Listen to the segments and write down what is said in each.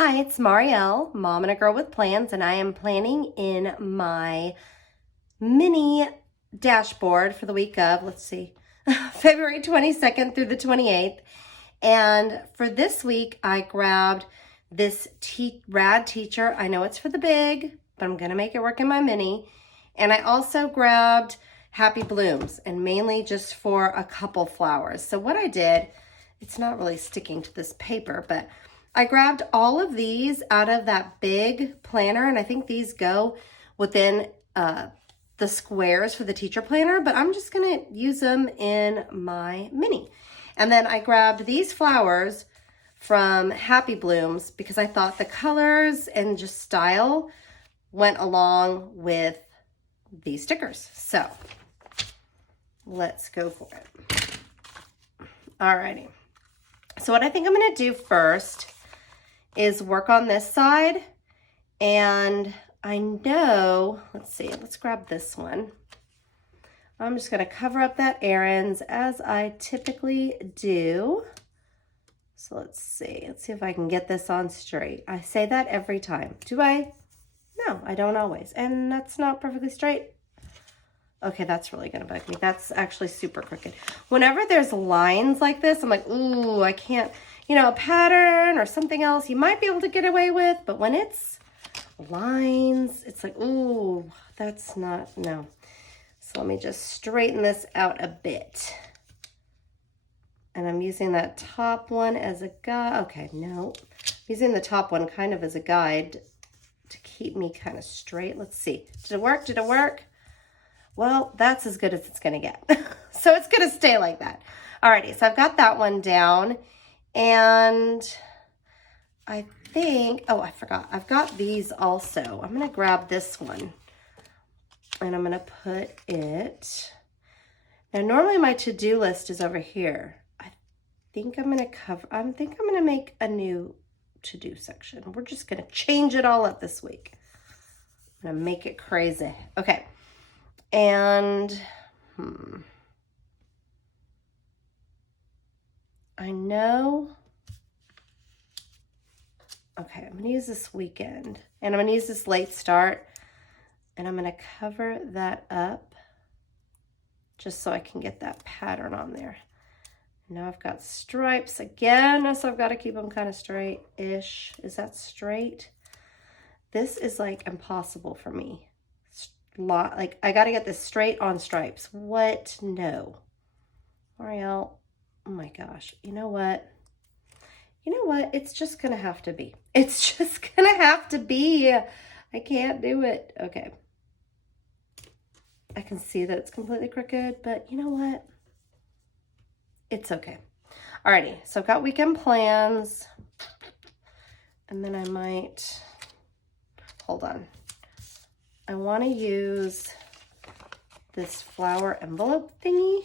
Hi, it's Marielle, Mom and a Girl with Plans, and I am planning in my mini dashboard for the week of, let's see, February 22nd through the 28th. And for this week, I grabbed this rad teacher. I know it's for the big, but I'm going to make it work in my mini. And I also grabbed Happy Blooms, and mainly just for a couple flowers. So what I did, it's not really sticking to this paper, but I grabbed all of these out of that big planner, and I think these go within the squares for the teacher planner, but I'm just gonna use them in my mini. And then I grabbed these flowers from Happy Blooms because I thought the colors and just style went along with these stickers. So let's go for it. Alrighty. So what I think I'm gonna do first is work on this side, and I know, let's see, let's grab this one. I'm just going to cover up that errands as I typically do. So let's see if I can get this on straight. I say that every time. Do I? No, I don't always. And that's not perfectly straight. Okay, that's really going to bug me. That's actually super crooked. Whenever there's lines like this, I'm like, ooh, I can't, a pattern or something else you might be able to get away with, but when it's lines, it's like, ooh, that's not, no. So let me just straighten this out a bit. And I'm using that top one as a guide. Okay, no. I'm using the top one kind of as a guide to keep me kind of straight. Let's see. Did it work? Did it work? Well, that's as good as it's going to get. So it's going to stay like that. Alrighty, so I've got that one down. And I think, oh, I forgot. I've got these also. I'm going to grab this one. And I'm going to put it. Now, normally my to-do list is over here. I think I'm going to make a new to-do section. We're just going to change it all up this week. I'm going to make it crazy. Okay. And, I know, okay, I'm gonna use this weekend, and I'm gonna use this late start, and I'm gonna cover that up just so I can get that pattern on there. Now I've got stripes again, so I've got to keep them kind of straight-ish. Is that straight? This is like impossible for me. Like, I got to get this straight on stripes. What? No. Ariel. Oh my gosh, you know what? It's just gonna have to be. It's just gonna have to be. I can't do it. Okay. I can see that it's completely crooked, but you know what? It's okay. Alrighty, so I've got weekend plans. And then I might, hold on. I wanna use this flower envelope thingy.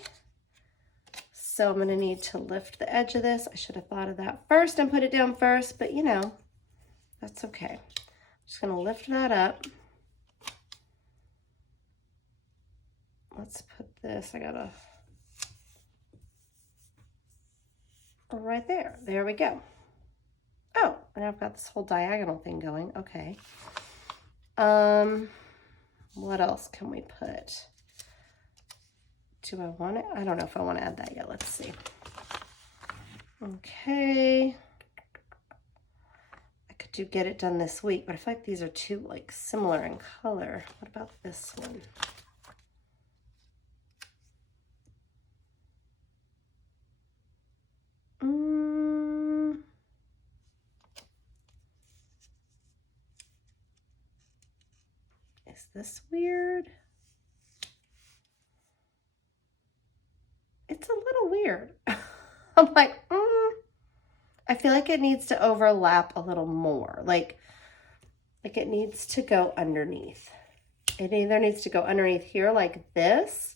So I'm going to need to lift the edge of this. I should have thought of that first and put it down first, but that's okay. I'm just going to lift that up. Let's put this, right there. There we go. Oh, and I've got this whole diagonal thing going. Okay. What else can we put? Do I want it? I don't know if I want to add that yet. Let's see. Okay. I could get it done this week, but I feel like these are too similar in color. What about this one? Is this weird? It's a little weird. I'm like, I feel like it needs to overlap a little more. Like it needs to go underneath. It either needs to go underneath here like this,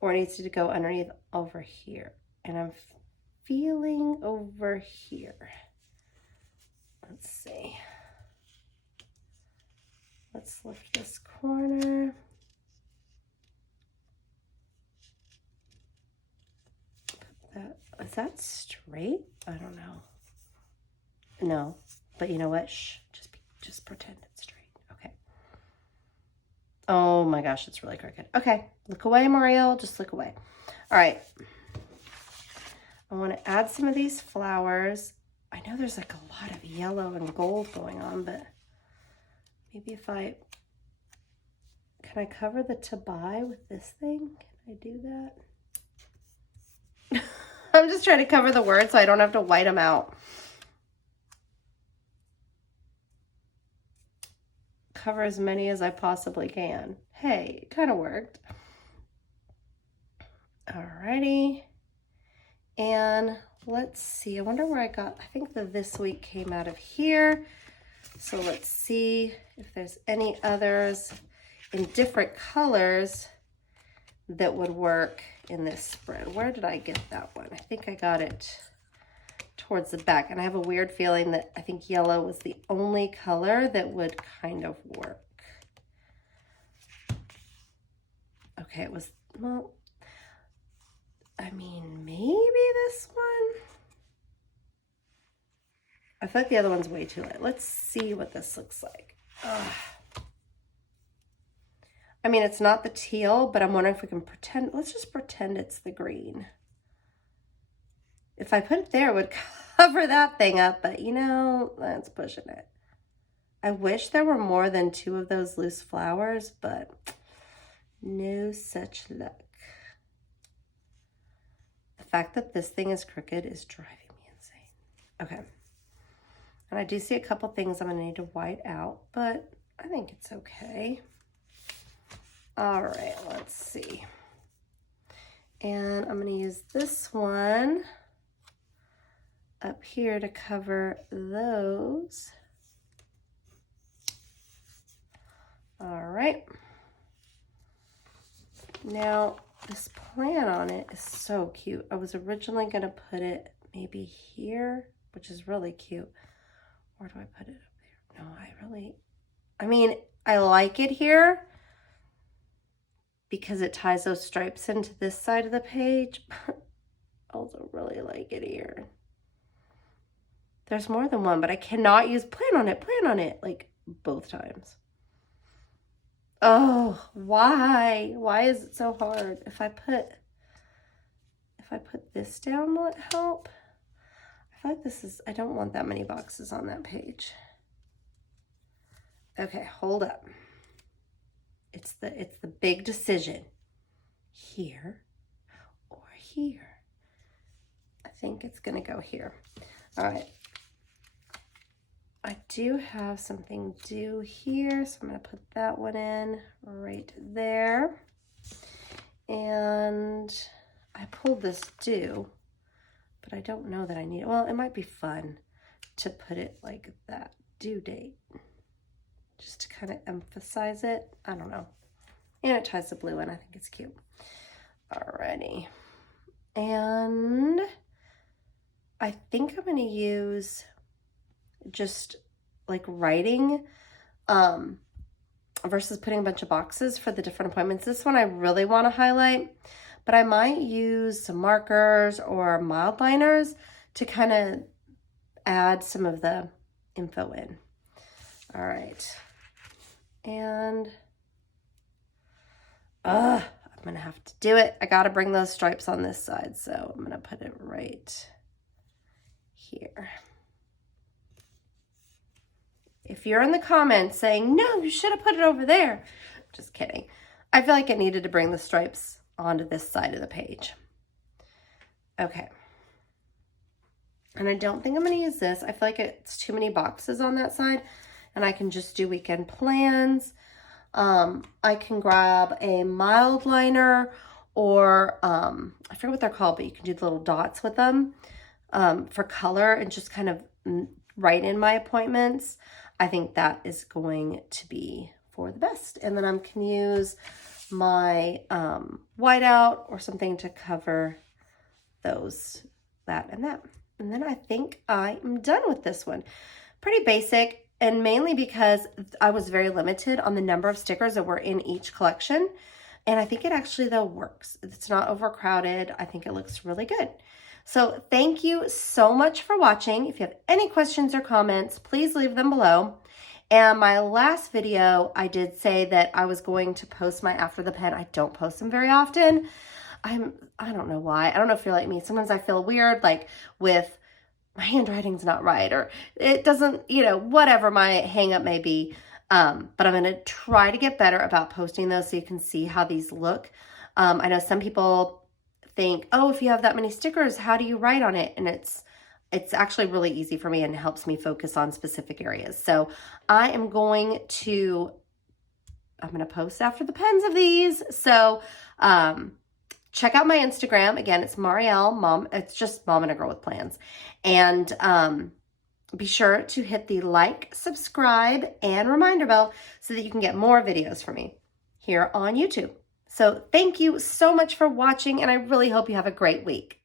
or it needs to go underneath over here. And I'm feeling over here. Let's see. Let's lift this corner. Is that straight? I don't know. No, But you know what? Shh, just pretend it's straight. Okay. Oh my gosh, it's really crooked. Okay, look away, Mario. Just look away. All right. I want to add some of these flowers. I know there's like a lot of yellow and gold going on, but maybe if can I cover the to buy with this thing? Can I do that? I'm just trying to cover the words so I don't have to white them out. Cover as many as I possibly can. Hey, it kind of worked. Alrighty. And let's see, I wonder where I think the this week came out of here. So let's see if there's any others in different colors that would work in this spread. Where did I get that one? I think I got it towards the back. And I have a weird feeling that I think yellow was the only color that would kind of work. Okay, it was, well, I mean, maybe this one. I feel like the other one's way too light. Let's see what this looks like. Ugh. I mean, it's not the teal, but I'm wondering if we can pretend, let's just pretend it's the green. If I put it there, it would cover that thing up, but you know, that's pushing it. I wish there were more than 2 of those loose flowers, but no such luck. The fact that this thing is crooked is driving me insane. Okay. And I do see a couple things I'm gonna need to white out, but I think it's okay. All right, let's see. And I'm gonna use this one up here to cover those. All right. Now, this plant on it is so cute. I was originally gonna put it maybe here, which is really cute. Where do I put it up there? No, I mean, I like it here because it ties those stripes into this side of the page, but I also really like it here. There's more than one, but I cannot use plan on it, like both times. Oh, why? Why is it so hard? If I put this down, will it help? I feel like I don't want that many boxes on that page. Okay, hold up. It's the big decision. Here or here. I think it's gonna go here. All right. I do have something due here, so I'm gonna put that one in right there. And I pulled this due, but I don't know that I need it. Well, it might be fun to put it like that, due date, just to kind of emphasize it. I don't know. And it ties the blue in. I think it's cute. Alrighty. And I think I'm going to use just like writing versus putting a bunch of boxes for the different appointments. This one I really want to highlight, but I might use some markers or mild liners to kind of add some of the info in. All right. And I'm going to have to do it. I got to bring those stripes on this side, so I'm going to put it right here. If you're in the comments saying, no, you should have put it over there, just kidding. I feel like it needed to bring the stripes onto this side of the page. Okay. And I don't think I'm going to use this. I feel like it's too many boxes on that side, and I can just do weekend plans. I can grab a mild liner or I forget what they're called, but you can do the little dots with them for color and just kind of write in my appointments. I think that is going to be for the best. And then I can use my whiteout or something to cover those, that and that. And then I think I am done with this one. Pretty basic, and mainly because I was very limited on the number of stickers that were in each collection. And I think it actually, though, works. It's not overcrowded. I think it looks really good. So thank you so much for watching. If you have any questions or comments, please leave them below. And my last video, I did say that I was going to post my after the pen. I don't post them very often. I don't know why. I don't know if you're like me. Sometimes I feel weird, like with my handwriting's not right, or it doesn't, whatever my hang up may be. But I'm going to try to get better about posting those so you can see how these look. I know some people think, oh, if you have that many stickers, how do you write on it? And it's actually really easy for me and helps me focus on specific areas. So I'm going to post after the pens of these. So check out my Instagram. Again, it's Marielle, it's just Mom and a Girl with Plans. And be sure to hit the like, subscribe, and reminder bell so that you can get more videos from me here on YouTube. So thank you so much for watching, and I really hope you have a great week.